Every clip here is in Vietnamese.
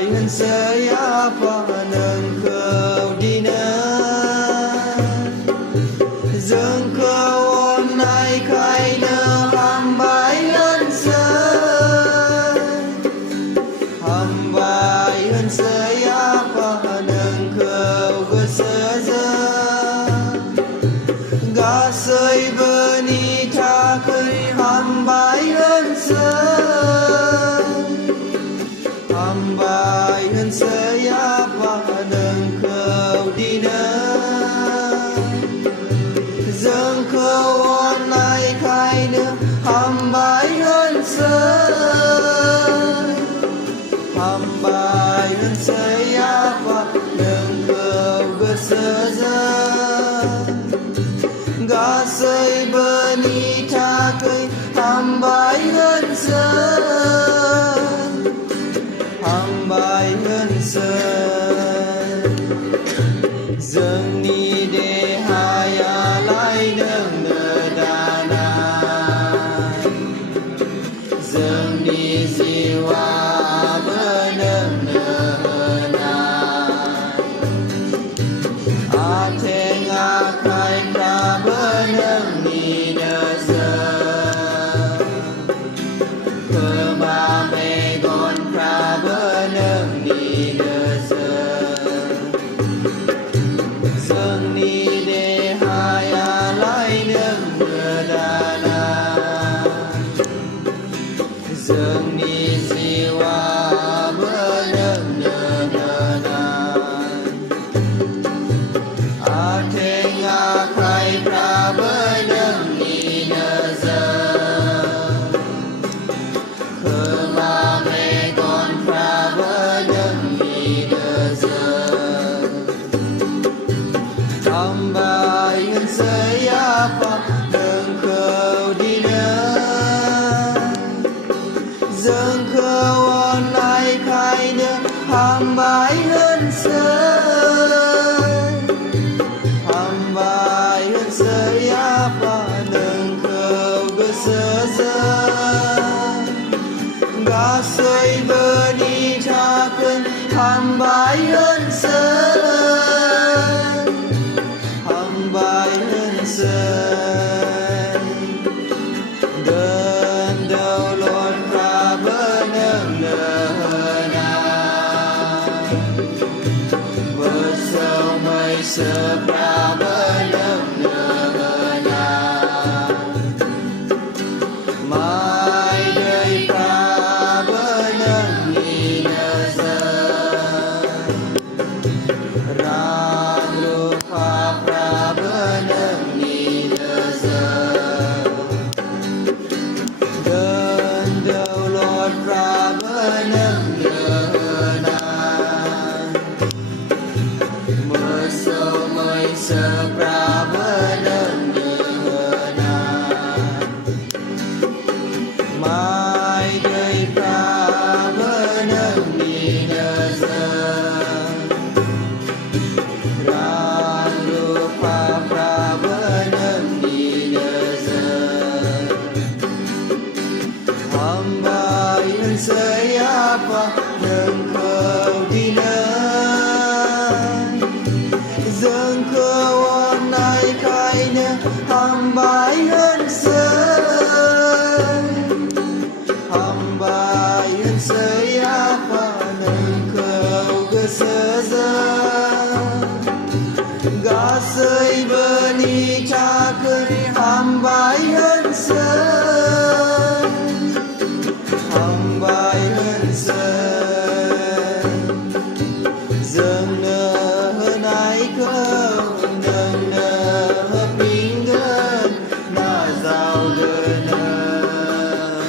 bài hân sơi áp nâng khâu đi nơ dâng khâu ôn ai khai nơ hàm bài hân sơi hàm bài hân sơi áp nâng khâu gơ sơ dơ gà sơi vơ ni tha khơi hàm bài hân sơi hàm bài hân sơi áp nâng khâu đi nơ dâng khâu ôn ai khai nơ hàm bài hân sơi hàm bài hân sơi áp nâng khâu gơ sơ dơ gà sơi bơ ni tha cây hàm bài hân sơi hàm bài hân sơi dâng ni đề hai lai nâng nơ đà na dâng ni jiwa bơ nâng nơ na a the nga khai pra bơ nâng ni nơ sơ cơ ma mê gon pra bơ nâng ni nơ sơ dâng ni đề hai lai nâng nơ đà na dâng ni jiwa bơ nâng nơ na a the nga khai pra bơ nâng ni nơ sơ khơ ma mê gon pra bơ nâng ni nơ sơ hàm bài hân sơi áp nâng khâu đi nơ dâng khâu ôn ai khai nơ hàm bài hân sơi hàm bài hân sơi áp nâng khâu gơ sơ dơ gà sơi bơ ni tha cơn hàm bài hân sơi hàm bài hân sơi đơn đầu lột ra bơ nâng nơ na bơ sâu mây sơ ra bơ nâng nơ na mai đời ra bơ nâng ni nơ sơ ran lu pha pra bơ nâng ni nơ sơ đơn đầu lột ra bơ nâng nơ na mơ sâu mây sơ pra bơ nâng nơ na mai đời pra bơ nâng ni nơ sơ ran lu pha pra bơ nâng ni nơ sơ hàm bài hân sơi áp nâng khâu đi nơ dâng khâu ôn ai khai nơ hàm bài hân sơi hàm bài hân sơi áp nâng khâu gơ sơ dơ gà sơi bơ ni tha khơi hàm bài hân sơi hàm bài hân sơi dâng nơ hơn ai khâu nâng nơ bình ngân na giao gơ nơ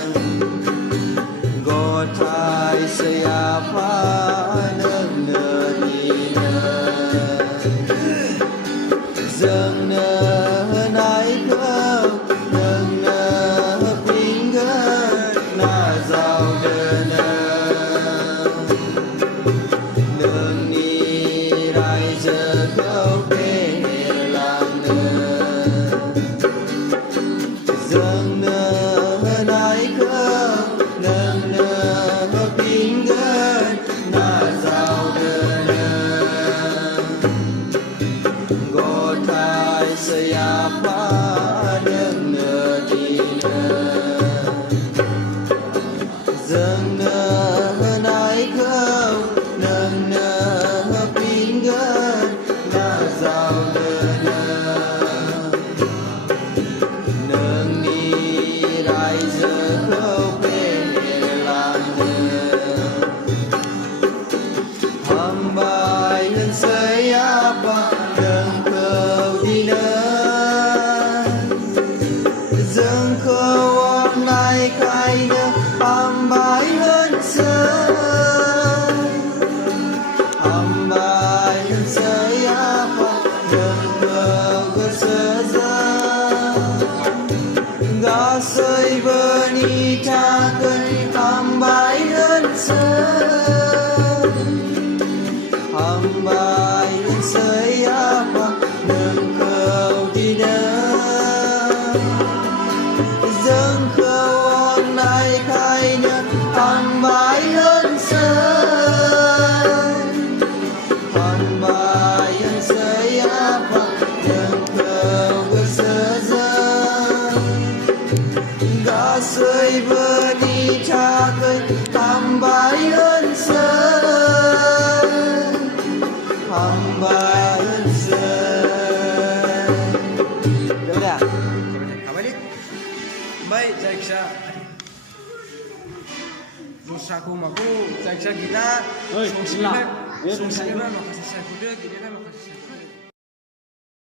gò thai sơi áp nâng nơ ni nơ dâng nơ hơn ai khâu nâng nơ bình ngân na giao gơ nơ nâng ni rai giờ khâu kê làm nơ dâng nơ hơn ai khâu nâng nơ bình ngân na hambai hơn sớm hambai hơn siapa yang berkesezaman gasai benitakan hambai hơn sớm hambai hơn siapa yang kau tidak dâng khâu hôm nay khai nhận hambai hơn sớm hambai hơn siapa yang kau bersezaman gasai benitakan hambai hơn sớm hambai hơn sớm. Được chưa? Kembali. Baik, Jaksa. Dosaku maku, Jaksa kita. Oi, sila. Sila makasih saya kuda, kita kan makasih saya kuda.